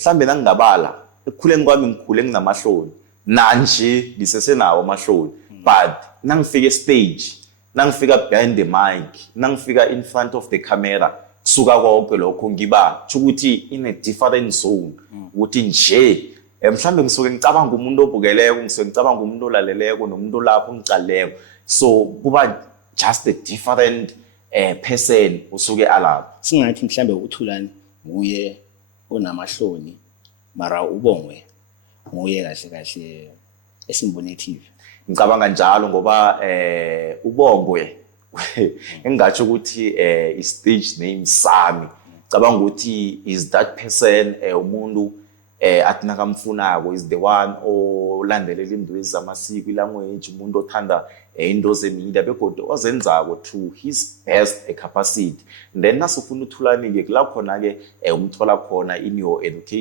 mhlambe nangingabala ekukhuleni kwami ngikhule nginamahloni nanje ngisesenawo amahloni but nangifika stage nangifika behind the mic nangifika in front of the camera kusuka konke lokho ngiba ukuthi in a different zone ukuthi nje mhlambe ngisuke ngicabanga umuntu obukeleko ngisuke ngicabanga umuntu olaleleko nomuntu lapho ngicaleko so kuba just a different person usuke alapha singathi mhlambe uThulani nguye onamahloni mara uBongwe nguye kahle esimbone TV. Ngicabanga njalo ngoba uBongwe engathi ukuthi i-stage name sami ngicabanga ukuthi is that person umuntu athi nakamfunako is the one olandelela indwe zamasiko ilanguage umuntu othanda into zemedia begodwa ozenzako to his best capacity then nasufuna uThulani ke kula khona ke umthola khona in your education